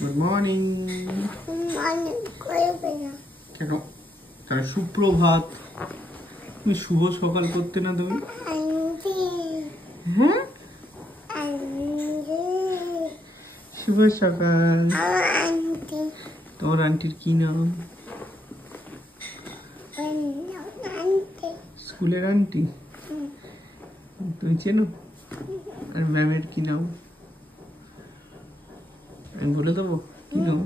Good morning. কেন কেন সুপ্রভাত? তুমি শুভ সকাল করতে না তুমি? হ্যাঁ, শুভ সকাল। তোমার আন্টির কি নাম? স্কুলের আন্টি? তুমি চেনো? আর ম্যামের কি নাম আমি বলে দেবো? কি নাম?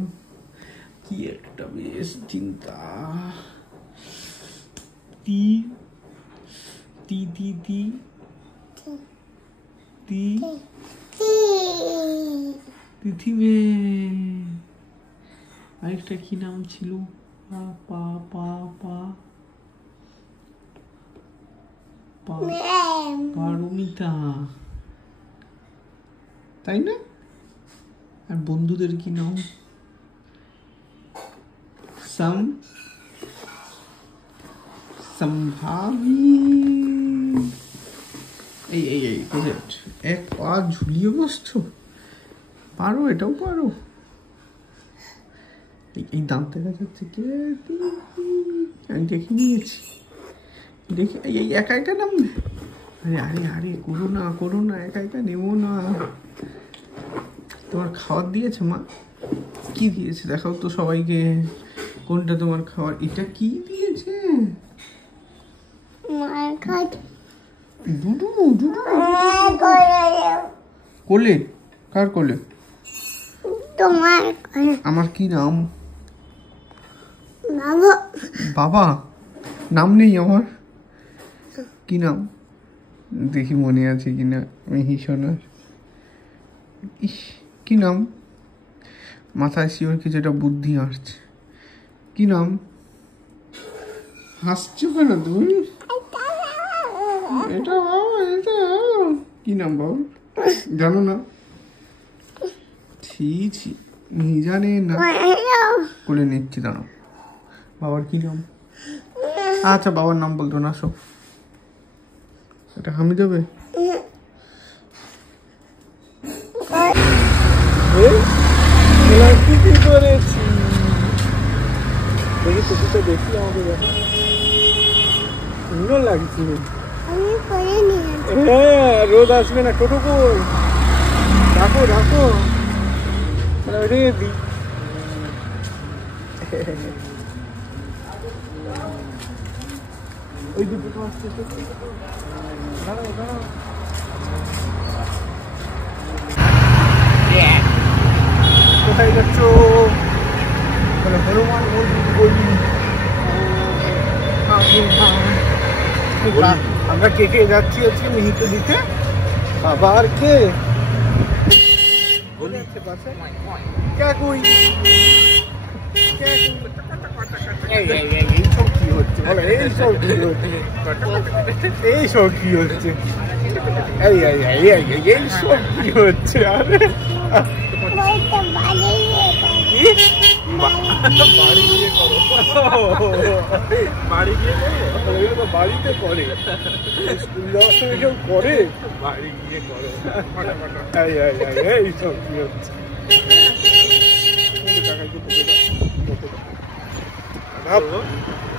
কি একটা বেশ চিন্তা। তি তি তি তি তি পৃথিবী। আরেকটা কি নাম ছিল? পা পা পা পা পারমিতা, তাই না? আর বন্ধুদের কি নাম? সম্ভাবী। এই এই এই এক পা ঝুলিয়ে বসছো, পারো, এটাও পারো। এই দাঁত দেখা যাচ্ছে কে? আমি দেখে নিয়েছি, দেখে এই একা একা নামবে। আরে আরে আরে করো না, একা একা নেবো না। তোমার খাবার দিয়েছে মা? কি দিয়েছে দেখাও তো সবাইকে, কোনটা তোমার খাবার? এটা কি দিয়েছে? দুদু দুদু কোলে? কার কোলে? তোমার। আমার কি নাম? বাবা। নাম নেই আমার? কি নাম দেখি মনে আছে কিনা মিহি সোনার। ইস, কি নাম? মাথায় শিওর কিছু একটা বুদ্ধি আসছে। কি নাম? হাসছো কেন তুমি? এটা এটা কি নাম বাবা? জানো না? ছি ছি, জানে না। কোলে নিচ্ছি, দাঁড়াও। বাবার কি নাম? আচ্ছা, বাবার নাম বলতো না। আসো, এটা হামি দেবে। কি করেছি দেখি, টুপিটা দেখি আমাকে দেখো, সুন্দর লাগছে। হ্যাঁ, রোদ আসবে না। টোটো কই? রাখো রাখো, রেখে দি। ওই দুটো তো আসছে, দাঁড়াও দাঁড়াও। কোথায় যাচ্ছ? বলে হনুমান মন্দির বলি। আমরা কে কে যাচ্ছি হচ্ছে মিহিকে দিতে। বাবা আর কে? এইসব কি হচ্ছে বলো? এইসব কি হচ্ছে? এইসব কি হচ্ছে? এইসব কি হচ্ছে? আরে বাড়ি গিয়ে করো, বাড়ি গিয়ে করো। এগুলো তো বাড়িতে করে, স্কুল যাওয়ার সময় কেউ করে? বাড়ি গিয়ে করো। এইসব কি হচ্ছে?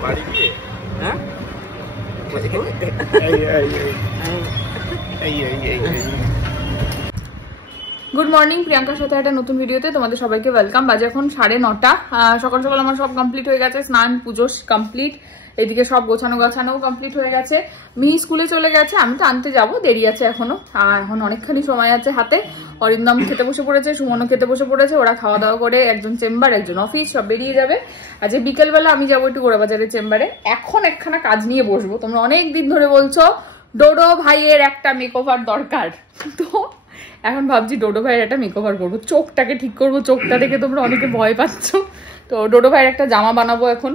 বাড়ি গিয়ে হ্যাঁ, গুড মর্নিং, প্রিয়াঙ্কার সাথে একটা নতুন ভিডিওতে তোমাদের সবাইকে ওয়েলকাম। বাজে এখন 9:30। সকাল সকাল আমার সব কমপ্লিট হয়ে গেছে, স্নান পুজো কমপ্লিট, এদিকে সব গোছানো কমপ্লিট হয়ে গেছে। মিহি স্কুলে চলে গেছে, আমি তো আনতে যাবো, দেরি আছে এখনো। এখন অনেকখানি সময় আছে হাতে। অরিন্দম খেতে বসে পড়েছে, সুমনও খেতে বসে পড়েছে। ওরা খাওয়া দাওয়া করে একজন চেম্বার, একজন অফিস, সব বেরিয়ে যাবে। আজকে বিকেলবেলা আমি যাবো একটু গোড়াবাজারের চেম্বারে। এখন একখানা কাজ নিয়ে বসবো। তোমরা অনেক দিন ধরে বলছো ডোডো ভাইয়ের একটা মেকওভার দরকার, তো এখন ভাবছি ডোডো ভাইয়ের একটা মেকওভার করবো, চোখটাকে ঠিক করবো। চোখটা দেখে তোমরা অনেকে ভয় পাচ্ছ, তো ডোডো ভাইয়ের একটা জামা বানাবো, এখন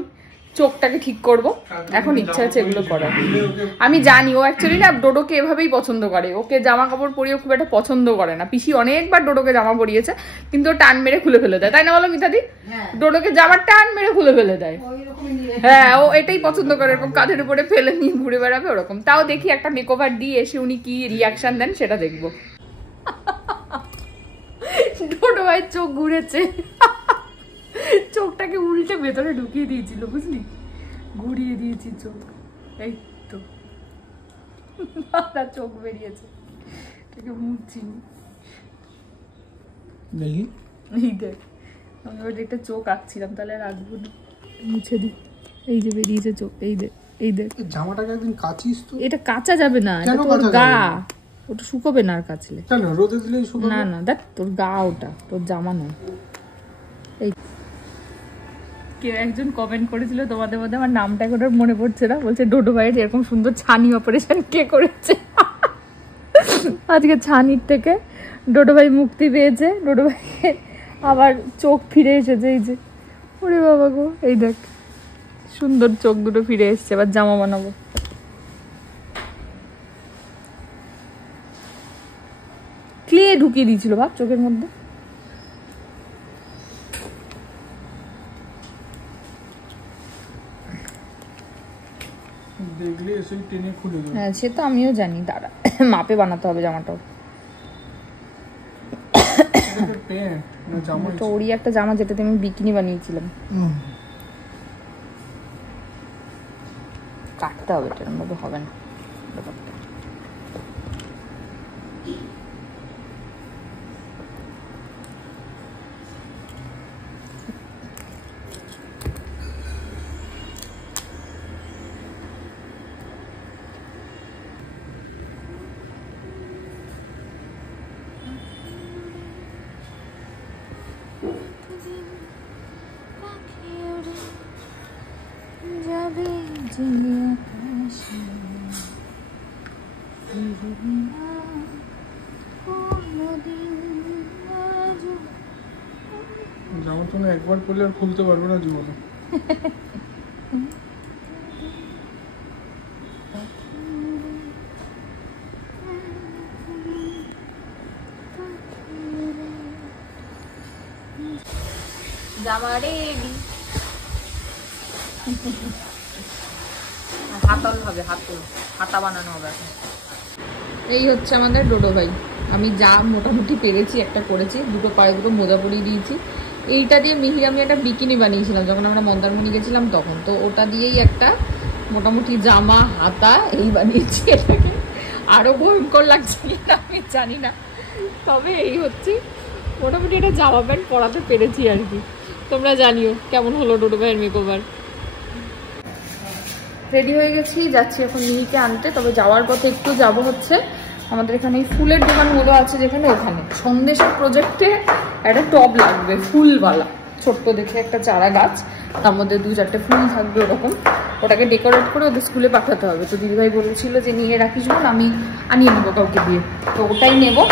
চোখটাকে ঠিক করব। এখন ইচ্ছা আছে এগুলো করার। আমি জানি ও অ্যাকচুয়ালি না ডোডোকে এভাবেই পছন্দ করে, ওকে জামা কাপড় পরিয়ে খুব একটা পছন্দ করে না। পিসি অনেকবার ডোডোকে জামা পরিয়েছে, কিন্তু ও টান মেরে খুলে ফেলে দেয়, তাই না বলো মিতাদি? ডোডোকে জামা টান মেরে খুলে ফেলে দেয়। হ্যাঁ, ও এটাই পছন্দ করে, এরকম কাঁধের উপরে ফেলে নিয়ে ঘুরে বেড়াবে ওরকম। তাও দেখি একটা মেকওভার দিয়ে এসে উনি কি রিয়াকশন দেন সেটা দেখবো। ডোডো ভাইয়ের চোখ ঘুরেছে, চোখটাকে উল্টে ভেতরে ঢুকিয়ে দিয়েছিল, বুঝলি, ঘুরিয়ে দিয়েছি চোখ, এই তো চোখ বেরিয়েছে, এটাকে মুছছি, দেখি এই দেখ আমি ওর একটা চোখ আঁকছিলাম, তাহলে রাখবো না, মুছে দিই, এই যে বেরিয়েছে চোখ, এই দেখ, এই দেখ। জামাটাকে একদিন কাচিস তো। এটা কাঁচা যাবে না, এটা তোর গা, ওটা শুকোবে না আর কাচলে। কেন রোদে দিলেই শুকোবে? না না দেখ তোর গা, ওটা তোর জামা নয়। এই কেউ একজন কমেন্ট করেছিল তোমাদের মধ্যে, আমার নামটা এখন আর মনে পড়ছে না, বলছে ডোডো ভাইয়ের এরকম সুন্দর ছানি অপারেশন কে করেছে। আজকে ছানির থেকে ডোডো ভাই মুক্তি পেয়েছে, ডোডো ভাই আবার চোখ ফিরে এসেছে, এই যে ওরে বাবা গো, এই দেখ সুন্দর চোখ দুটো ফিরে এসছে। এবার জামা বানাবো। ক্লে ঢুকিয়ে দিয়েছিল ভাব চোখের মধ্যে। দেখলে এসেই টেনে খুলে দেবে। হ্যাঁ সে তো আমিও জানি, দাঁড়া মাপে বানাতে হবে জামাটাও। প্যান্ট না জামা? তো ওরই একটা জামা যেটাতে আমি বিকিনি বানিয়েছিলাম, কাটতে হবে, এটার মধ্যে হবে না ব্যাপারটা। জামা তো না একবার পরলে আর খুলতে পারবে না জীবনে। জামা রেডি, হাতল হবে, হাতা বানানো হবে এখন। এই হচ্ছে আমাদের ডোডো ভাই। আমি যা মোটামুটি পেরেছি একটা করেছি, দুটো পায়ে দুটো মোজা পরিয়ে দিয়েছি। এইটা দিয়ে মিহির আমি একটা বিকিনি বানিয়েছিলাম যখন আমরা মন্দারমণি গেছিলাম তখন, তো ওটা দিয়েই একটা মোটামুটি জামা হাতা এই বানিয়েছি। এটাকে আরো ভয়ঙ্কর লাগছে আমি জানি না, তবে এই হচ্ছে মোটামুটি একটা জামা প্যান্ট পরাতে পেরেছি আর কি। তোমরা জানিও কেমন হলো ডোডো ভাইয়ের মেকওভার। রেডি হয়ে গেছি, যাচ্ছি এখন মিহিকে আনতে। তবে যাওয়ার পথে একটু যাব হচ্ছে আমাদের এখানে এই ফুলের দোকানগুলো আছে যেখানে, ওখানে সন্দেশের প্রজেক্টে একটা টব লাগবে ফুলওয়ালা, ছোট্ট দেখে একটা চারা গাছ, তার মধ্যে 2-4টে ফুল থাকবে ওরকম, ওটাকে ডেকোরেট করে ওদের স্কুলে পাঠাতে হবে। তো দিদিভাই বলেছিল যে নিয়ে রাখিস বল, আমি আনিয়ে নেবো কাউকে দিয়ে, তো ওটাই নেবো,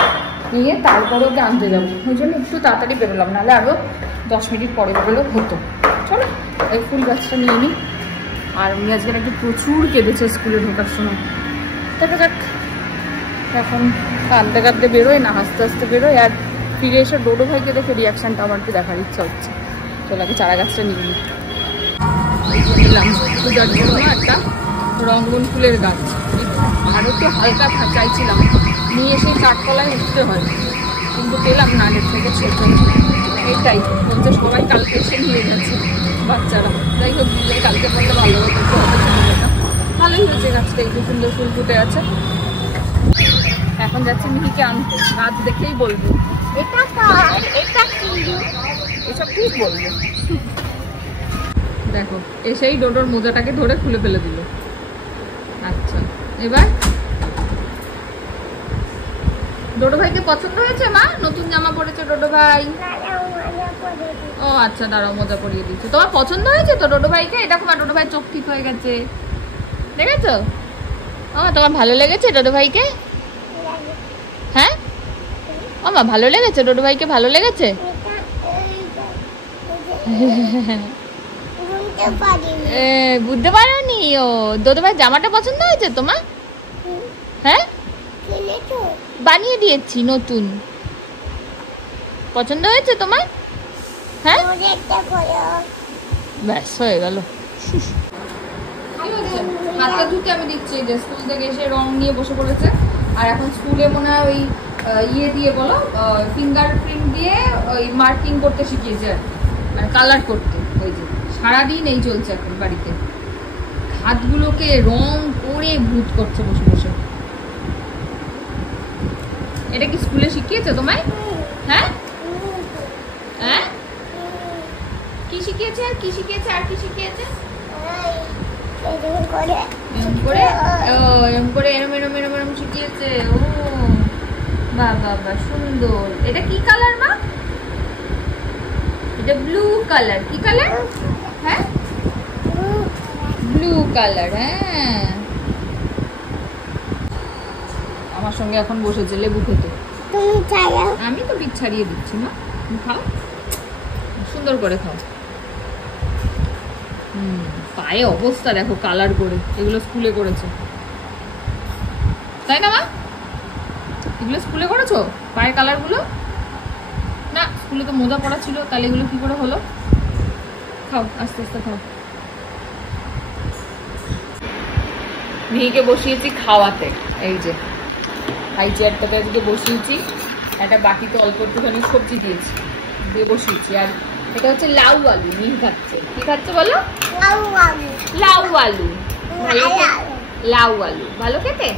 নিয়ে তারপরে ওকে আনতে যাবো। ওই জন্য একটু তাড়াতাড়ি বেরোলাম, নাহলে আরও 10 মিনিট পরে বেরোলেও হতো। চলো এই ফুল গাছটা নিয়ে নিই। আর উনি আজকে নাকি প্রচুর কেঁদেছে স্কুলে ঢোকার সময়। দেখা যাক এখন কাঁদতে কাঁদতে বেরোয় না হাসতে হাসতে বেরোয়। আর ফিরে এসে ডোডো ভাইকে দেখে রিয়াকশানটা আমার কি দেখার ইচ্ছা হচ্ছে। চলো আগে চারা গাছটা নিয়ে নিলাম পূজার জন্য একটা রঙ্গন ফুলের গাছ। আর একটু হালকা চাইছিলাম, নিয়ে এসে চারতলায় উঠতে হয়, কিন্তু পেলাম না, আগের থেকে ছোট। এইটাই বলছে সবাই কালকে এসে নিয়ে গেছে বাচ্চারা। যাই হোক দিলে কালকে বললে ভালো হতো, ভালোই হয়েছে গাছটা, একটু সুন্দর ফুল ফুটে আছে। এখন যাচ্ছি মিহিকে আনতে, গাছ দেখেই বলবো এটা কার, এটা কি, এসব ঠিক বলবো। দেখো এসেই ডোডোর মোজাটাকে ধরে খুলে ফেলে দিল। আচ্ছা এবার ডোডো ভাইকে পছন্দ হয়েছে? মা নতুন জামা পরেছে ডোডো ভাই। ও আচ্ছা দাঁড়াও মোজা পরিয়ে দিচ্ছি। তোমার পছন্দ হয়েছে তো ডোডো ভাইকে? এটা তোমার ডোডো ভাই চোখ ঠিক হয়ে গেছে, দেখেছো? ও তোমার ভালো লেগেছে ডোডো ভাইকে? হ্যাঁ ও মা ভালো লেগেছে ডোডো ভাইকে? ভালো লেগেছে? বুঝতে পারোনি? ও ডোডো ভাই জামাটা পছন্দ হয়েছে তোমার? হ্যাঁ বানিয়ে দিয়েছি নতুন, পছন্দ হয়েছে তোমার? হ্যাঁ ব্যাস হয়ে গেল। হাতটা ধুতে আমি দিচ্ছি, যে স্কুল থেকে এসে রং নিয়ে বসে পড়েছে। আর এখন স্কুলে মনে হয় ওই ইয়ে দিয়ে বলো ফিঙ্গারপ্রিন্ট দিয়ে ওই মার্কিং করতে শিখিয়েছে আর কি, মানে কালার করতে। ওই যে সারাদিন এই চলছে এখন বাড়িতে, হাতগুলোকে রং করে ভূত করছে বসে বসে। এটা কি স্কুলে শিখিয়েছে তোমায়? হ্যাঁ হ্যাঁ, কি শিখিয়েছে আর কি শিখিয়েছে আর কি শিখিয়েছে? এরম এরম এরম এরম শিখিয়েছে। ও বাহ বাহ বাহ, সুন্দর। এটা কি কালার মা? এটা ব্লু কালার। কি কালার? হ্যাঁ ব্লু কালার। হ্যাঁ, আমার সঙ্গে এখন বসেছে লেবু খেতে। আমি তো বিট ছাড়িয়ে দিচ্ছি না, তুমি খাও, সুন্দর করে খাও। পায়ে অবস্থা দেখো কালার করে, এগুলো স্কুলে করেছে তাই না মা? এগুলো স্কুলে করেছো পায়ের কালার গুলো? না, স্কুলে তো মোজা পড়া ছিল, তাহলে এগুলো কি করে হলো? খাও আস্তে আস্তে খাও। মেয়েকে বসিয়েছি খাওয়াতে, এই যে হাই চেয়ারটাতে এদিকে বসিয়েছি, একটা বাটিতে অল্প একটুখানি সবজি দিয়েছি, দিয়ে বসিয়েছি। আর এটা হচ্ছে লাউ আলু, মিহি খাচ্ছে। কি খাচ্ছে বলো? লাউ আলু। লাউ আলু, লাউ আলু ভালো খেতে?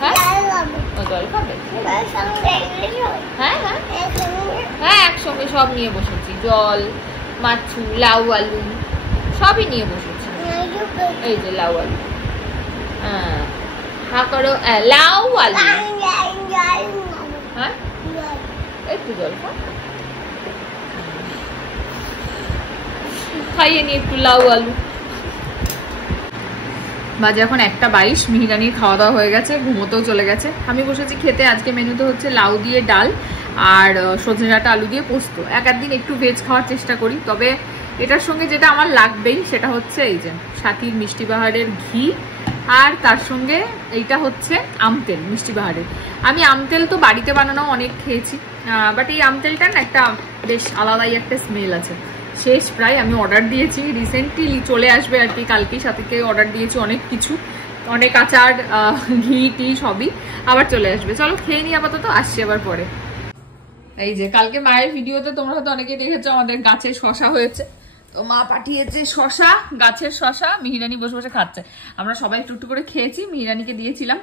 হ্যাঁ জল খাবে? হ্যাঁ হ্যাঁ হ্যাঁ, একসঙ্গে সব নিয়ে বসেছি, জল, মাছু, লাউ আলু সবই নিয়ে বসেছি। এই যে লাউ আলু, হ্যাঁ হা করো, লাউ আলু। হ্যাঁ একটু জল খাইয়ে নি একটু লাউ আলু। বাজে এখন 1:22, মিহিরানির খাওয়া দাওয়া হয়ে গেছে, ঘুমোতেও চলে গেছে। আমি বসেছি খেতে। আজকে মেনুতে হচ্ছে লাউ দিয়ে ডাল আর সজনে ডাঁটা আলু দিয়ে পোস্ত। এক দিন একটু ভেজ খাওয়ার চেষ্টা করি, তবে এটার সঙ্গে যেটা আমার লাগবেই সেটা হচ্ছে এই যে সাথীর মিষ্টি বাহারের ঘি, আর তার সঙ্গে এইটা হচ্ছে আমতেল মিষ্টি বাহারের। আমি আমতেল তো বাড়িতে বানানো অনেক খেয়েছি, বাট এই আমতেলটার না একটা বেশ আলাদাই একটা স্মেল আছে। শেষ প্রায়, আমি অর্ডার দিয়েছি রিসেন্টলি, চলে আসবে আর কি কালকেই। সাথে অর্ডার দিয়েছি অনেক কিছু, অনেক আচার, ঘি টি সবই আবার চলে আসবে। চলো খেয়ে নিই আপাতত, আসছি আবার পরে। এই যে কালকে মায়ের ভিডিওতে তোমরা হয়তো অনেকেই দেখেছো আমাদের গাছে শশা হয়েছে, তো মা পাঠিয়েছে শশা, গাছের শশা। মিহিরানি বসে বসে খাচ্ছে, আমরা সবাই একটু একটু করে খেয়েছি, মিহিরানিকে দিয়েছিলাম,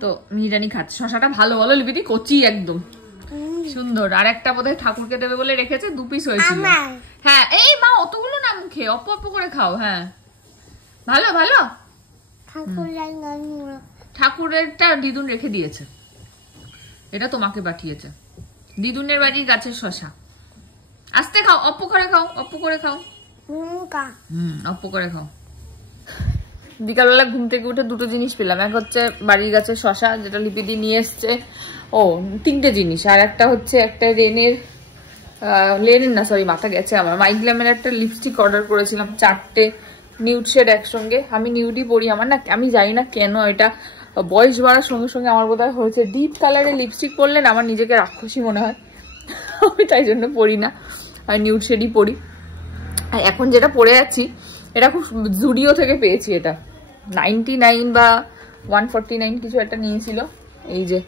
তো মিহিরানি খাচ্ছে। শশাটা ভালো বলো লিপিটি? কচি একদম সুন্দর। আর একটা বোধহয় ঠাকুরকে দেবে বলে রেখেছে, 2 পিস হয়েছিল। হ্যাঁ এই মা অতগুলো না মুখে, অল্প অল্প করে খাও। হ্যাঁ ভালো ভালো। ঠাকুরেরটা দিদুন রেখে দিয়েছে, এটা তোমাকে পাঠিয়েছে। দিদুনের বাড়ির গাছের শশা। আস্তে খাও, অল্প করে খাও, অল্প করে খাও, অল্প করে খাও। বিকালবেলা ঘুম থেকে উঠে 2টো জিনিস পেলাম। এক হচ্ছে বাড়ির গাছের শশা, যেটা লিপিদি নিয়ে এসছে। ও 3টে জিনিস। আর একটা হচ্ছে একটা লেনের না সরি মাথা গেছে আমার, মাইগ্লামের একটা লিপস্টিক অর্ডার করেছিলাম, 4টে নিউড শেড একসঙ্গে। আমি নিউডই পরি, আমার না আমি জানি না কেন এটা বয়স বাড়ার সঙ্গে সঙ্গে আমার বোধহয় হয়েছে। ডিপ কালারের লিপস্টিক পরলে না আমার নিজেকে রাক্ষসী মনে হয়, আমি তাই জন্য পরি না, আমি নিউড শেডই পরি। আর এখন যেটা পরে আছি এটা খুব জুডিও থেকে পেয়েছি, এটা 99 বা 149 কিছু একটা নিয়েছিল। এই যে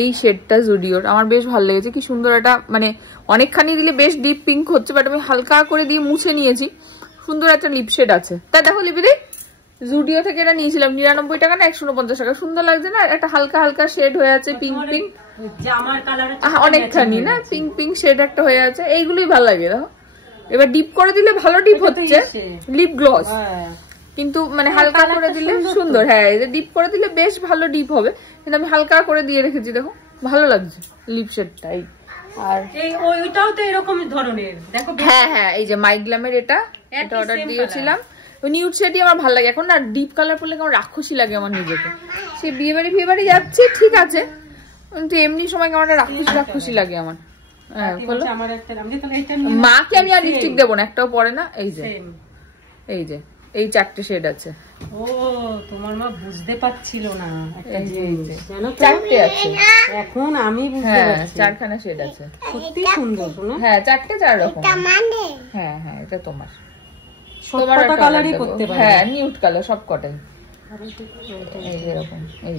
এই শেডটা জুডিওর, আমার বেশ ভালো লেগেছে, কি সুন্দর। এটা মানে অনেকখানি দিলে বেশ ডিপ পিঙ্ক হচ্ছে, বাট আমি হালকা করে দিয়ে মুছে নিয়েছি, সুন্দর একটা লিপ শেড আছে। তাই দেখো লিপিদি, জুডিও থেকে এটা নিয়েছিলাম 99 টাকা না 149 টাকা, সুন্দর লাগছে না? একটা হালকা হালকা শেড হয়ে আছে, পিঙ্ক পিঙ্ক, অনেকখানি না পিঙ্ক পিঙ্ক শেড একটা হয়ে আছে, এইগুলোই ভালো লাগে। দেখো এবার ডিপ করে দিলে ভালো ডিপ হচ্ছে, লিপ গ্লস, কিন্তু মানে হালকা করে দিলে সুন্দর। হ্যাঁ ডিপ করে দিলে বেশ ভালো ডিপ হবে, কিন্তু আমি হালকা করে দিয়ে রেখেছি, দেখো ভালো লাগছে লিপ শেডটাই। আর ওইটাও তো এরকম ধরনের দেখো। হ্যাঁ হ্যাঁ এই যে মাইগ্লামের এটা অর্ডার দিয়েছিলাম, নিউড শেডই আমার ভালো লাগে। এখন না ডিপ কালার পরলে কেমন রাক্ষসী লাগে আমার নিজেকে। সে বিয়ে বাড়ি ফিয়ে বাড়ি যাচ্ছি ঠিক আছে, কিন্তু এমনি সময় কেমন রাক্ষসী রাক্ষসী লাগে আমার। হ্যাঁ বলো। মাকে আমি আর লিপস্টিক দেবো না, একটাও পরে না। এই যে এই যে এই 4টে শেড আছে। ও তোমার মা বুঝতে পারছিল না, একটা জিনিস জানো তো, 4টে আছে এখন আমি বুঝতে পারছি। 4খানা শেড আছে, সত্যি সুন্দর শোনা। হ্যাঁ 4টে 4 রকম। হ্যাঁ হ্যাঁ এটা তোমার, তোমার একটা কালারই করতে পারো। হ্যাঁ নিউড কালার সব কটাই এই এরকম। এই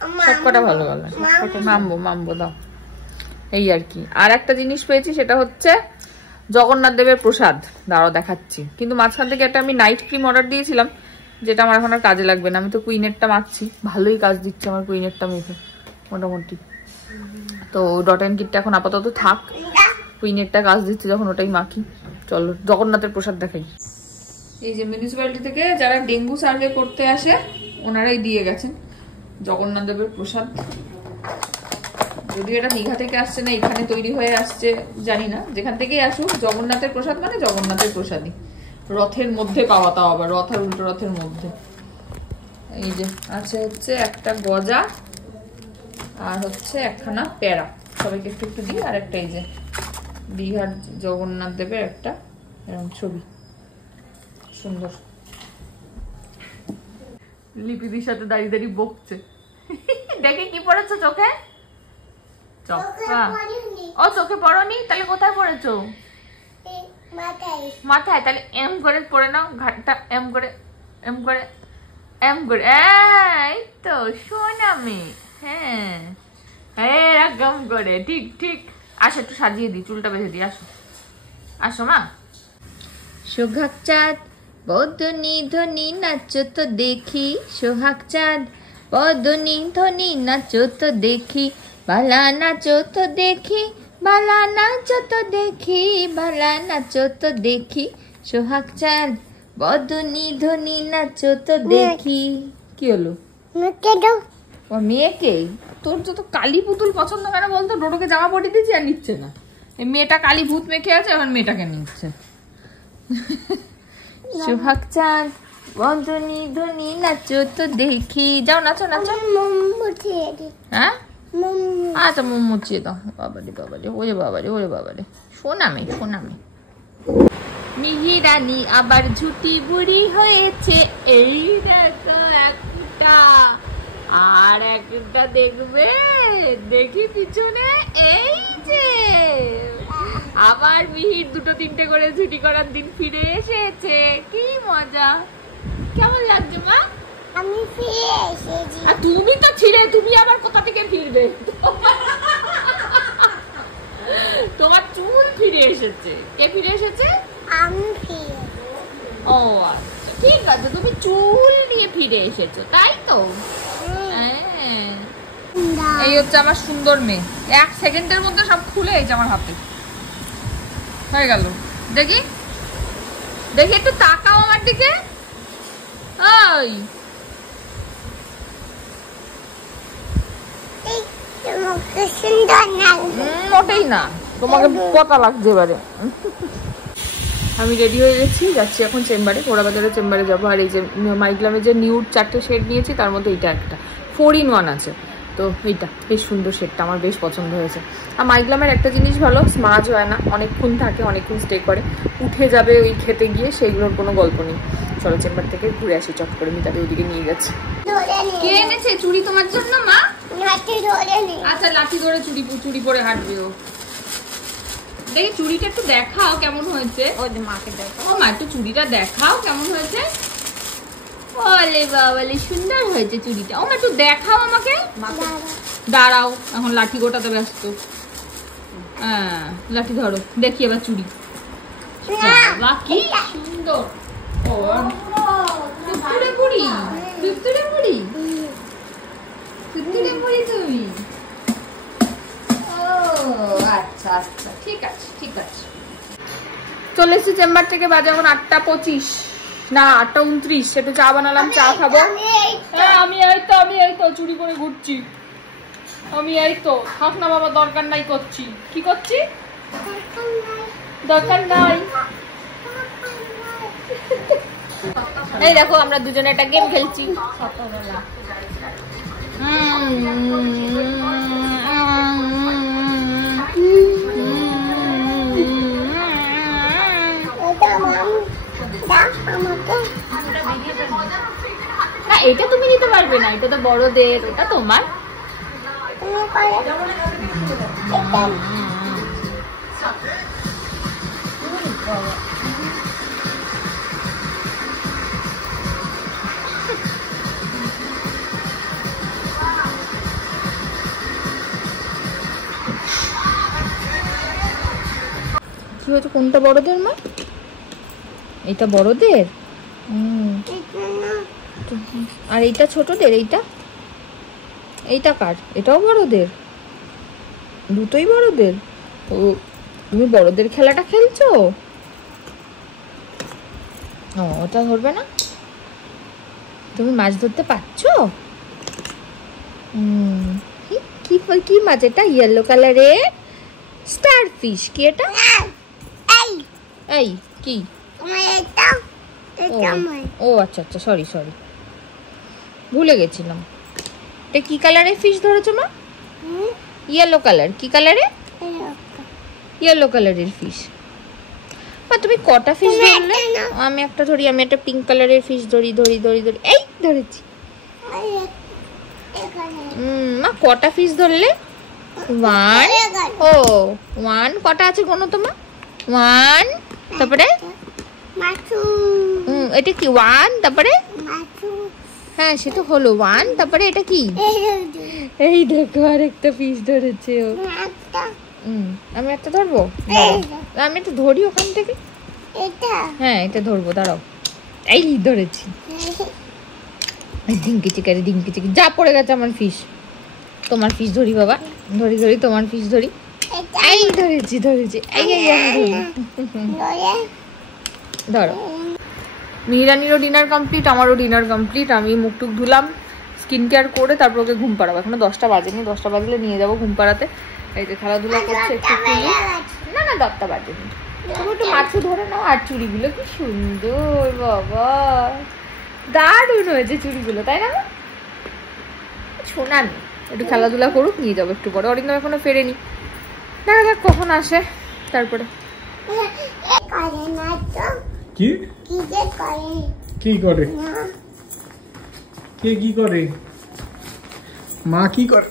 সবকটা ভালো ভালো মামবো মামবো দাও এই আর কি। আর একটা জিনিস পেয়েছি সেটা হচ্ছে জগন্নাথ দেবের প্রসাদ, দাঁড়াও দেখাচ্ছি। কিন্তু মাঝখান থেকে একটা আমি নাইট ক্রিম অর্ডার দিয়েছিলাম যেটা আমার এখন আর কাজে লাগবে না। আমি তো কুইনেরটা মাখছি, ভালোই কাজ দিচ্ছে আমার কুইনেরটা মেখে মোটামুটি। তো ডট অ্যান্ড কিটটা এখন আপাতত থাক, কুইনেরটা কাজ দিচ্ছে যখন ওটাই মাখি। চলো জগন্নাথের প্রসাদ দেখাই। এই যে মিউনিসিপ্যালিটি থেকে যারা ডেঙ্গু সার্ভে করতে আসে ওনারাই দিয়ে গেছেন জগন্নাথ দেবের প্রসাদ। যদিও এটা দীঘা থেকে আসছে না, এখানে তৈরি হয়ে আসছে জানি না, যেখান থেকেই আসুক জগন্নাথের প্রসাদ মানে জগন্নাথের প্রসাদই। রথের মধ্যে পাওয়া, তাও আবার রথ আর উল্টো রথের মধ্যে। এই যে আছে হচ্ছে একটা গজা আর হচ্ছে একখানা প্যারা, সবাইকে একটু একটু দিই। আর একটা এই যে দীঘার জগন্নাথ দেবের একটা এরকম ছবি, সুন্দর। লিপিদির সাথে দাঁড়িয়ে দাঁড়িয়ে বকছে। দেখে কি পড়েছো চোখে? ও চোখে পড়নি, তাহলে কোথায় পড়েছো? মাথায়। তাহলে এম করে পড়ে নাও, ঘাটটা এম করে এম করে এম করে। এই তো শোনা মেয়ে, হ্যাঁ এরকম করে, ঠিক ঠিক। আসো একটু সাজিয়ে দিই, চুলটা বেঁধে দিই। আসো আসো মা। সোহাগ চাঁদ বদনি ধ্বনি নাচো তো দেখি, সোহাগ চাঁদ বদনি ধ্বনি নাচো তো দেখি, বালা নাচো তো দেখি, বালা নাচো তো দেখি, বালা নাচো তো দেখি, সোহাগ চাঁদ বদনি ধ্বনি নাচো তো দেখি। কি হলো? ও মেয়েকে, তোর যত কালী পুতুল পছন্দ কেন বলতো? ডোডোকে জামা পরিয়ে দিয়েছি আর নিচ্ছে না। এই মেয়েটা কালী ভূত মেখে আছে, এখন মেয়েটাকে নিচ্ছে। সোহাগ চাঁদ বদনি ধ্বনি নাচো তো দেখি, যাও নাচো নাচো। হ্যাঁ আচ্ছা মোম মুছিয়ে দাও। বাবারে বাবারে, ওরে বাবারে, ওরে বাবারে, শোনামে শোনামে। মিহিরানি আবার ঝুটি বুড়ি হয়েছে, এই দেখো একটা, আর একটা দেখবে, দেখি পিছনে, এই যে আবার মিহির দুটো তিনটে করে ছুটি করার দিন ফিরে এসেছে। কি মজা, কেমন লাগছে মা? আমি ফিরে এসেছি। আর তুমি তো ছিলে, তুমি আবার কোথা থেকে ফিরবে? তোমার চুল ফিরে এসেছে। কে ফিরে এসেছে? আমি ফিরে। ও আচ্ছা ঠিক আছে, তুমি চুল নিয়ে ফিরে এসেছো তাই তো। এই হচ্ছে আমার সুন্দর মেয়ে, 1 সেকেন্ডের মধ্যে সব খুলে এই যে আমার হাতে হয়ে গেল। দেখি দেখি একটু তাকাও আমার দিকে। ওই মোটেই না, তোমাকে পতা লাগছে এবারে। আমি রেডি হয়ে গেছি, যাচ্ছি এখন চেম্বারে, পোড়াবাজারের চেম্বারে যাবো। আর এই যে মাইগ্লামে যে নিউড 4টে শেড নিয়েছি তার মধ্যে এইটা একটা 4-in-1 আছে, তো এইটা বেশ সুন্দর শেডটা আমার বেশ পছন্দ হয়েছে। আর মাইগ্লামের একটা জিনিস ভালো, স্মাজ হয় না, অনেকক্ষণ থাকে, অনেকক্ষণ স্টে করে, উঠে যাবে ওই খেতে গিয়ে, সেইগুলোর কোনো গল্প নেই। চলো চেম্বার থেকে ঘুরে আসি চট করে, মিতাকে ওইদিকে নিয়ে যাচ্ছে। কে এনেছে চুড়ি তোমার জন্য মা? আচ্ছা লাঠি ধরে চুড়ি পরে হাঁটবে ও। দেখি চুড়িটা একটু দেখাও কেমন হয়েছে। ও মাকে দেখাও, ও মা একটু চুড়িটা দেখাও কেমন হয়েছে। ওলে বাবালে সুন্দর হয়েছে চুড়িটা। ও মা একটু দেখাও আমাকে। দাঁড়াও, এখন লাঠি গোটাতে ব্যস্ত। হ্যাঁ লাঠি ধরো, দেখি এবার চুড়ি। বাহ কি সুন্দর। ও তুত্তুরে বুড়ি, তুত্তুরে বুড়ি, তুত্তুরে বুড়ি তুমি। আচ্ছা আচ্ছা ঠিক আছে ঠিক আছে। চলে এসেছি চেম্বার থেকে, বাজে এখন 8:25 না 8:29। একটু চা বানালাম, চা খাবো। হ্যাঁ আমি এই তো চুরি করে ঘুরছি। আমি এই তো, থাক না বাবা, দরকার নাই করছি। কি করছি? দরকার নাই। এই দেখো আমরা দুজনে একটা গেম খেলছি। না এটা তুমি নিতে পারবে না, এটা তো বড়দের, ওটা তোমার। কি হচ্ছে? কোনটা বড়দের মা? এটা বড়দের। আর এইটা ছোটদের। এইটা কার? এটাও বড়দের। দুটোই বড়দের। ও, তুমি বড়দের খেলাটা খেলছো? ও, ওটা ধরবে না? তুমি মাছ ধরতে পারছো? কি মাছ এটা? ইয়েলো কালারের স্টার ফিশ। কি এটা? এই কি? ও আচ্ছা আচ্ছা, সরি ভুলে গেছিলাম। এটা কি কালারের ফিশ ধরেছো মা? Yellow colour. কি কালারে? ইয়েলো কালারের ফিশ। মা তুমি কটা ফিশ ধরলে? আমি একটা ধরি। আমি একটা পিঙ্ক কালারের ফিশ ধরি। এই ধরেছি। মা কটা ফিশ ধরলে? 1 ও 1 কটা আছে গোনো তো মা? 1 তারপরে এটা কি? 1 তারপরে হ্যাঁ সে তো হলো 1 তারপরে এটা কি? এই দেখো আরেকটা ফিশ ধরেছে ও। আমি একটা ধরবো। আমি একটা ধরি ওখান থেকে। হ্যাঁ এটা ধরবো, দাঁড়াও। এই ধরেছি। ডিঙ্কি চিকারি যা পড়ে গেছে আমার ফিশ। তোমার ফিশ ধরি বাবা। ধরি তোমার ফিশ ধরি। এই ধরেছি। এই ধরো। মিহিরানিরও ডিনার কমপ্লিট, আমারও ডিনার কমপ্লিট। আমি মুখ টুক ধুলাম, স্কিন কেয়ার করে তারপর ওকে ঘুম পাড়াবো। এখনো 10টা বাজেনি। 10টা বাজলে নিয়ে যাবো ঘুম পাড়াতে। এই যে খেলাধুলা করছে একটু। না 10টা বাজেনি। তুমি একটু মাছও ধরে নাও। আর চুড়িগুলো কি সুন্দর বাবা, দারুণ হয়েছে চুড়িগুলো, তাই না? শোনানি একটু খেলাধুলা করুক, নিয়ে যাবো একটু পরে। অরিন্দম এখনো ফেরেনি, দেখা যাক কখন আসে তারপরে। কি করে? কে কি করে? মা কি করে?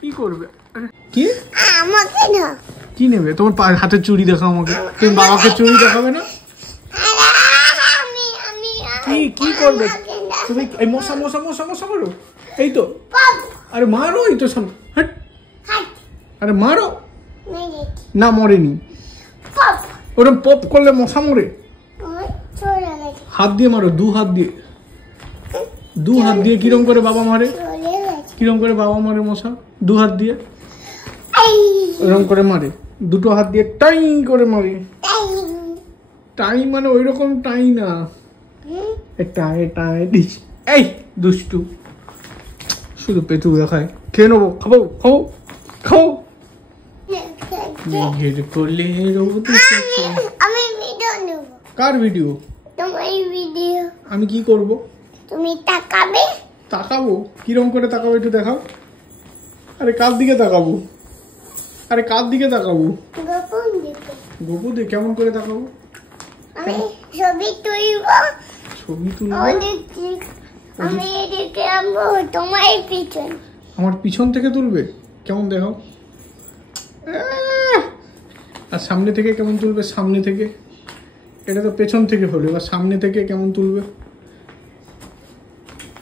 কি করবে? কি আমাকে না কি নেবে? তোমার হাতে চুড়ি দেখাও আমাকে। তুমি বাবাকে চুড়ি দেখাবে না? কি করবে তুমি? এই মশা করো। এই তো, আরে মারো। এই তো সামনে। আরে মারো না, মরেনি। ওরকম পপ করলে মশা মরে? হাত দিয়ে মারো, 2 হাত দিয়ে। কিরম করে বাবা মারে? মশা 2 হাত দিয়ে ওরকম করে মারে। 2টো হাত দিয়ে টাই করে মারে। টাই মানে ওই রকম টাই না, এই দুষ্টু শুধু পেটু দেখায়। খেয়ে নেবো, খাবো। আমি ভিডিও নেব। কার ভিডিও? তোমার ভিডিও। আমি কি করব? তুমি তাকাবো। কিরম করে তাকাবো একটু দেখাও। আরে কার দিকে তাকাবো? গোপন দিকে। কেমন করে তাকাবো? আমি ছবি তুলবো। আমি এদিকে আনবো, তোমার পিছন। আমার পিছন থেকে তুলবে? কেমন দেখাও। আর সামনে থেকে কেমন তুলবে? সামনে থেকে। এটা তো পেছন থেকে হলো, এবার সামনে থেকে কেমন তুলবে?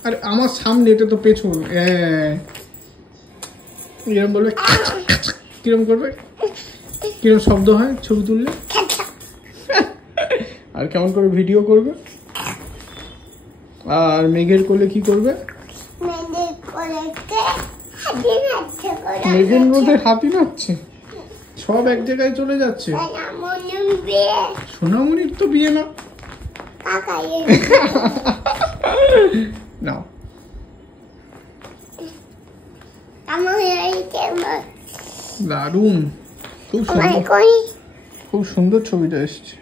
আরে আমার সামনে, এটা তো পেছন। এরকম বলবে। কিরম করবে? কিরম শব্দ হয় ছবি তুললে? আর কেমন করে ভিডিও করবে? আর মেঘের কোলে কি করবে? মেঘের মধ্যে হাতি নাচছে, সব এক জায়গায় চলে যাচ্ছে। সোনামণির তো বিয়ে না। নাও। দারুণ, খুব সুন্দর ছবিটা এসছে।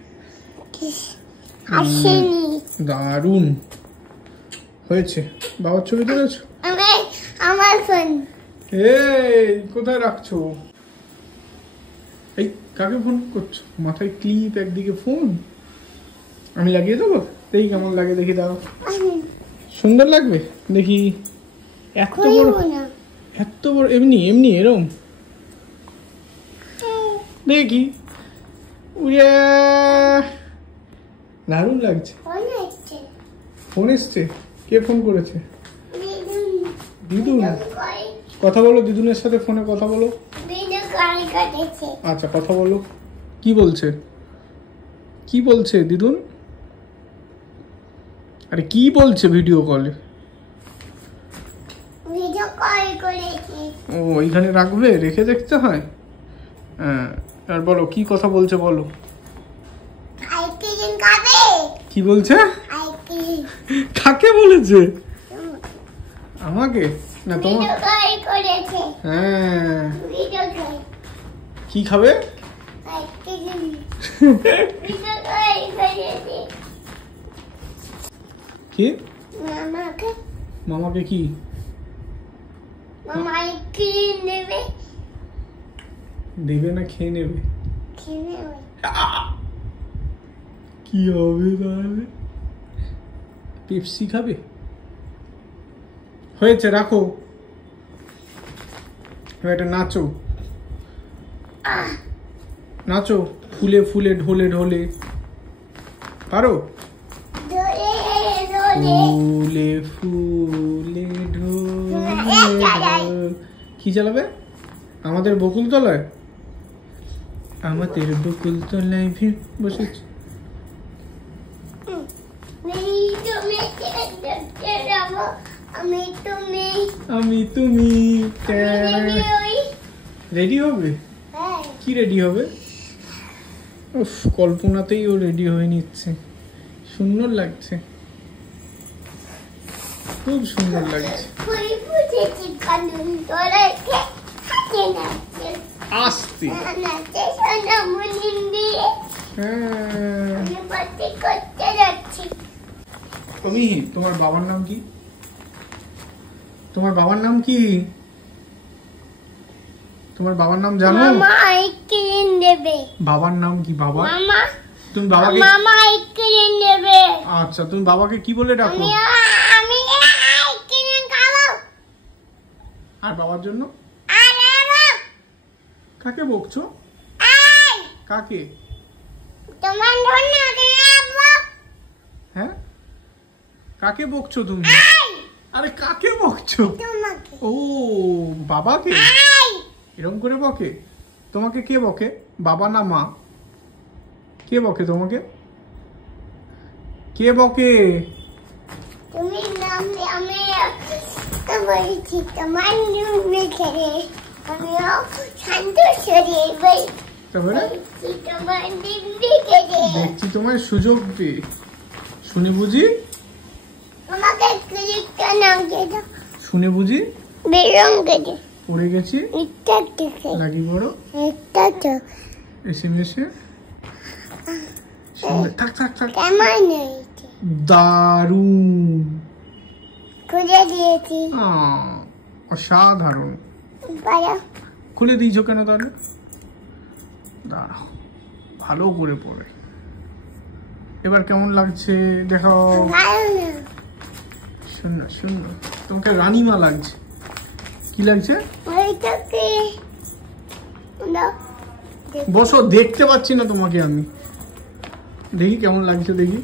দারুণ হয়েছে। বাবার ছবি তুলেছো? আমার ফোন। এই কোথায় রাখছো? এই কাকে ফোন করছো? মাথায় ক্লিপ, একদিকে ফোন। আমি লাগিয়ে দেবো? দেখি কেমন লাগে, দেখি। দাও, সুন্দর লাগবে দেখি। এত বড় এমনি এরম দেখি। দারুণ লাগছে। ফোন এসছে? কে ফোন করেছে? দিদুন। কথা বলো দিদুনের সাথে, ফোনে কথা বলো। কল করেছে। আচ্ছা কথা বলো, কি বলছে? কি বলছে দিদুন? আরে কি বলছে ভিডিও কলে? ভিডিও কল করেছে। ও এইখানে রাখবে, রেখে দেখতে হয়। হ্যাঁ আর বলো কি কথা বলছে বলো। আইসক্রিম খাবে? কি বলছে? আইসক্রিম। কাকে বলেছে? আমাকে না তোমার? ভিডিও কল করেছে। হ্যাঁ ভিডিও কল। কি খাবে? আইসক্রিম। ভিডিও কল করেছে। কি মামাকে? মামাকে কি? মামা আইসক্রিম দেবে। দেবে না খেয়ে নেবে? খেয়ে নেবে। কি হবে তাহলে? পেপসি খাবে? হয়েছে রাখো, এটা নাচো নাচো, ফুলে ফুলে ঢোলে ঢোলে। পারো? ধরে ধরে। ফুলে ফুলে ঢোলে ঢোল। কি চালাবে? আমাদের বকুল তলায়? আমাদের বকুল তলায় ভিড় বসেছে। আমি তুমি রেডি হবে? কি রেডি হবে? উফ কল্পনাতেই ও রেডি হয়ে নিচ্ছে, সুন্দর লাগছে, খুব সুন্দর লাগছে। আস্তে তুমি, তোমার বাবার নাম কি? তোমার বাবার নাম কি? তোমার বাবার নাম জানো? মামা আইসক্রিম দেবে। বাবার নাম কি? বাবা মামা, তুমি বাবাকে? মামা আইসক্রিম দেবে। আচ্ছা তুমি বাবাকে কি বলে ডাকো? আমি আইসক্রিম খাবো। আর বাবার জন্য কাকে বকছো? কাকে? তোমার জন্য খাবো। হ্যাঁ কাকে বকছো তুমি? আরে কাকে বকছো? তোমাকে। ও বাবাকে এরকম করে বকে? তোমাকে কে বকে? বাবা না মা? কে বকে তোমাকে? কে বকে? তুমি নাম আমি বলছি তোমার নাম লিখে আমিও শান্তশ্বরী বলছি তারপরে তোমার নাম লিখে দেখছি তোমার সুযোগ পেয়ে শুনে বুঝি আমাকে ক্লিকটা নাম দিয়ে শুনে বুঝি বেরং গেছে পড়ে গেছি এটা দেখে লাগি বড় এটা তো এসএমএসে থাক থাক থাক কেমন হয়েছে? দারুণ খুলে দিয়েছি। অসাধারণ। বলো খুলে দিয়েছো কেন তাহলে? দাঁড়াও ভালো করে পড়ে। এবার কেমন লাগছে দেখাও। ভালো না শূন্য শূন্য তোমাকে রানীমা লাগছে। কি লাগছে? ওইটা কি না বসো দেখতে পাচ্ছি না তোমাকে আমি। দেখি কেমন লাগছে দেখি।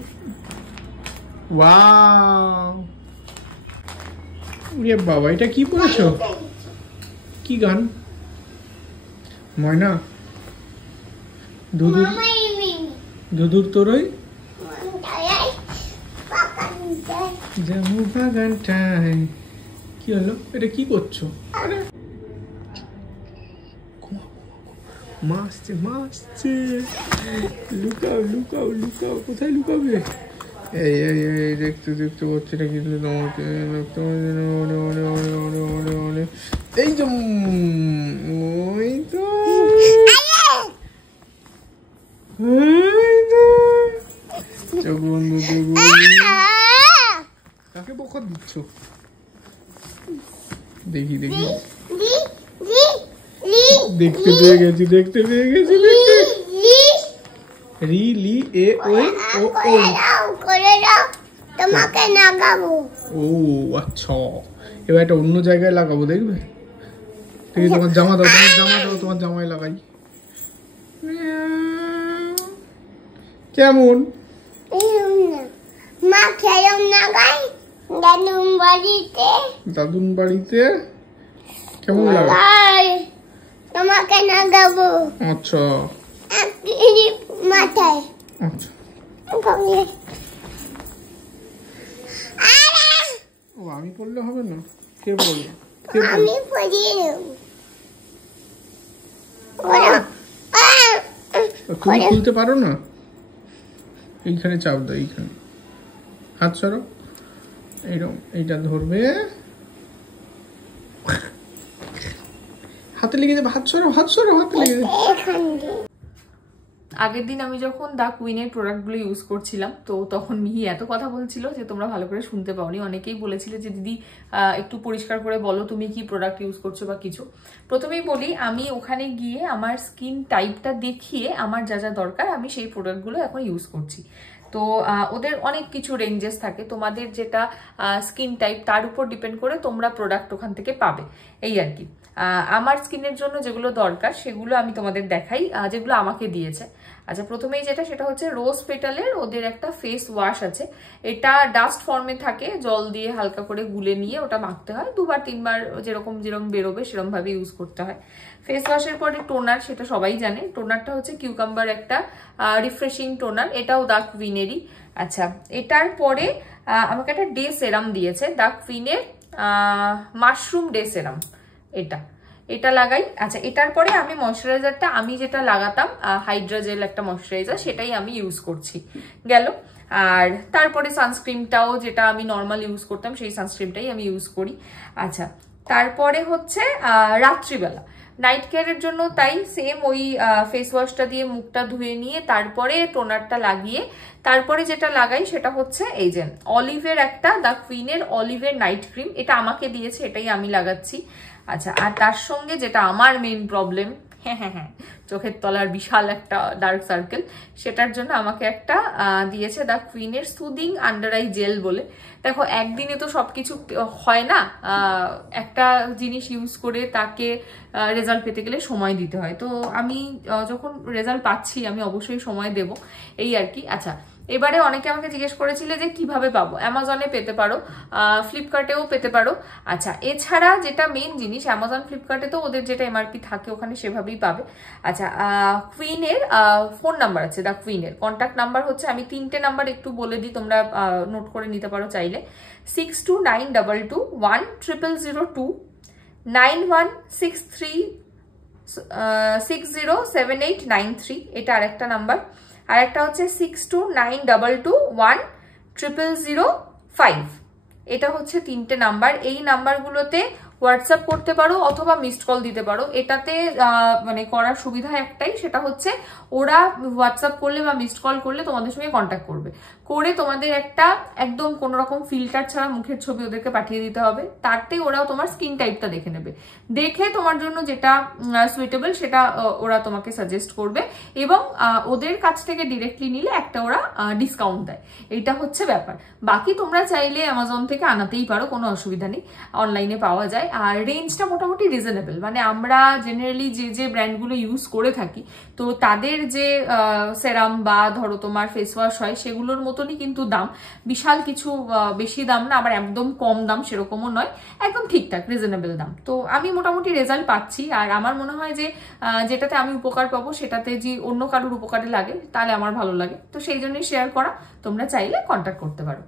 ওয়াও এ বাবা এটা কি পড়েছো? কি গান? ময়না দুদুর মামাই মিনি দুদুর তোরই মন্টায় পাকা নিতে জামু বাগানটায়। কি হলো? এটা কি করছো? আরে মা আসছে মা আসছে। লুকাও লুকাও লুকাও। কোথায় লুকাবে? এই এই এই দেখতে দেখতে বাচ্চাটা কিন্তু তোমাকে এই যে ওই তো চোখ বন্ধু কাকে বকা দিচ্ছ? দেখি দেখি লি লি লি দেখতে পেয়ে গেছি দেখতে পেয়ে গেছি লি রি লি এ ওই ও ও করে দাও তোমাকে লাগাবো। ও আচ্ছা এবার এটা অন্য জায়গায় লাগাবো দেখবে। ঠিক আছে তোমার জামা দাও তোমার জামা দাও তোমার জামায় লাগাই। কেমন? মা খেলাম লাগাই দাদুন বাড়িতে। দাদুন বাড়িতে কেমন লাগে? তোমাকে লাগাবো। আচ্ছা মাথায় আচ্ছা। ও আমি পড়লে হবে না? কে বললো? আমি পড়িয়ে নেব। তুমি খুলতে পারো না? এইখানে চাপ দাও, এইখানে হাত সরো, এইরকম এইটা ধরবে, হাতে লেগে যাবে, হাত সরো হাত সরো, হাতে লেগে যাবে। আগের দিন আমি যখন দা কুইনের প্রোডাক্টগুলো ইউজ করছিলাম, তো তখন মিহি এত কথা বলছিল যে তোমরা ভালো করে শুনতে পাওনি। অনেকেই বলেছিলে যে দিদি একটু পরিষ্কার করে বলো তুমি কি প্রোডাক্ট ইউজ করছো বা কিছু। প্রথমেই বলি, আমি ওখানে গিয়ে আমার স্কিন টাইপটা দেখিয়ে আমার যা যা দরকার আমি সেই প্রোডাক্টগুলো এখন ইউজ করছি। তো ওদের অনেক কিছু রেঞ্জেস থাকে, তোমাদের যেটা স্কিন টাইপ তার উপর ডিপেন্ড করে তোমরা প্রোডাক্ট ওখান থেকে পাবে, এই আর কি। আমার স্কিনের জন্য যেগুলো দরকার সেগুলো আমি তোমাদের দেখাই, যেগুলো আমাকে দিয়েছে। আচ্ছা, প্রথমেই যেটা সেটা হচ্ছে রোজ পেটালের ওদের একটা ফেস ওয়াশ আছে। এটা ডাস্ট ফর্মে থাকে, জল দিয়ে হালকা করে গুলে নিয়ে ওটা মাখতে হয়, 2-3 বার যেরকম বেরোবে সেরকম ভাবে ইউজ করতে হয়। ফেস ওয়াশের পরে টোনার, সেটা সবাই জানে। টোনারটা হচ্ছে কিউকাম্বার একটা রিফ্রেশিং টোনার, এটাও দা কুইনেরই। আচ্ছা, এটার পরে আমাকে একটা ডে সেরাম দিয়েছে, দা কুইনের মাশরুম ডে সেরাম, এটা লাগাই। আচ্ছা, এটার পরে আমি ময়শ্চারাইজারটা আমি যেটা লাগাতাম হাইড্রা জেল একটা ময়শ্চারাইজার, সেটাই আমি ইউজ করছি গেল। আর তারপরে সানস্ক্রিনটাও যেটা আমি নর্মাল ইউজ করতাম সেই সানস্ক্রিনটাই আমি ইউজ করি। আচ্ছা, তারপরে হচ্ছে রাত্রিবেলা নাইট কেয়ারের জন্য তাই সেম ওই ফেস ওয়াশটা দিয়ে মুখটা ধুয়ে নিয়ে তারপরে টোনারটা লাগিয়ে তারপরে যেটা লাগাই সেটা হচ্ছে এই যে অলিভের একটা দা কুইনের অলিভের নাইট ক্রিম, এটা আমাকে দিয়েছে, এটাই আমি লাগাচ্ছি। আচ্ছা, আর তার সঙ্গে যেটা আমার মেইন প্রবলেম, হ্যাঁ চোখের তলার বিশাল একটা ডার্ক সার্কেল, সেটার জন্য আমাকে একটা দিয়েছে দা কুইনের সুদিং আন্ডার আই জেল বলে। দেখো, একদিনে তো সবকিছু হয় না, একটা জিনিস ইউজ করে তাকে রেজাল্ট পেতে গেলে সময় দিতে হয়। তো আমি যখন রেজাল্ট পাচ্ছি আমি অবশ্যই সময় দেব, এই আর কি। আচ্ছা, এবারে অনেকে আমাকে জিজ্ঞেস করেছিলে যে কিভাবে পাবো, অ্যামাজনে পেতে পারো, ফ্লিপকার্টেও পেতে পারো। আচ্ছা, এছাড়া যেটা মেইন জিনিস, অ্যামাজন ফ্লিপকার্টে তো ওদের যেটা এমআরপি থাকে ওখানে সেভাবেই পাবে। আচ্ছা, কুইনের ফোন নাম্বার আছে, দা কুইনের কন্ট্যাক্ট নাম্বার হচ্ছে, আমি 3টে নাম্বার একটু বলে দিই, তোমরা নোট করে নিতে পারো চাইলে। 6292210002, 9163607893, এটা আরেকটা নাম্বার। আর একটা হচ্ছে 6292210005, এটা হচ্ছে 3টে নাম্বার। এই নাম্বারগুলোতে হোয়াটসঅ্যাপ করতে পারো অথবা মিসড কল দিতে পারো। এটাতে মানে করার সুবিধা একটাই, সেটা হচ্ছে ওরা হোয়াটসঅ্যাপ করলে বা মিসড কল করলে তোমাদের সঙ্গে কন্ট্যাক্ট করবে, করে তোমাদের একটা একদম কোনো রকম ফিল্টার ছাড়া মুখের ছবি ওদেরকে পাঠিয়ে দিতে হবে। তারতে ওরাও তোমার স্কিন টাইপটা দেখে নেবে, দেখে তোমার জন্য যেটা সুইটেবল সেটা ওরা তোমাকে সাজেস্ট করবে, এবং ওদের কাছ থেকে ডিরেক্টলি নিলে একটা ওরা ডিসকাউন্ট দেয়। এইটা হচ্ছে ব্যাপার। বাকি তোমরা চাইলে অ্যামাজন থেকে আনাতেই পারো, কোনো অসুবিধা নেই, অনলাইনে পাওয়া যায়। আর রেঞ্জটা মোটামুটি রিজনেবল, মানে আমরা জেনারেলি যে ব্র্যান্ডগুলো ইউজ করে থাকি তো তাদের যে সেরাম বা ধরো তোমার ফেস ওয়াশ হয় সেগুলোর মতনই কিন্তু দাম, বিশাল কিছু বেশি দাম না, আবার একদম কম দাম সেরকমও নয়, একদম ঠিকঠাক রিজনেবল দাম। তো আমি মোটামুটি রেজাল্ট পাচ্ছি, আর আমার মনে হয় যে যেটাতে আমি উপকার পাবো সেটাতে যে অন্য কারোর উপকারে লাগে তাহলে আমার ভালো লাগে, তো সেই জন্যই শেয়ার করা। তোমরা চাইলে কন্ট্যাক্ট করতে পারো।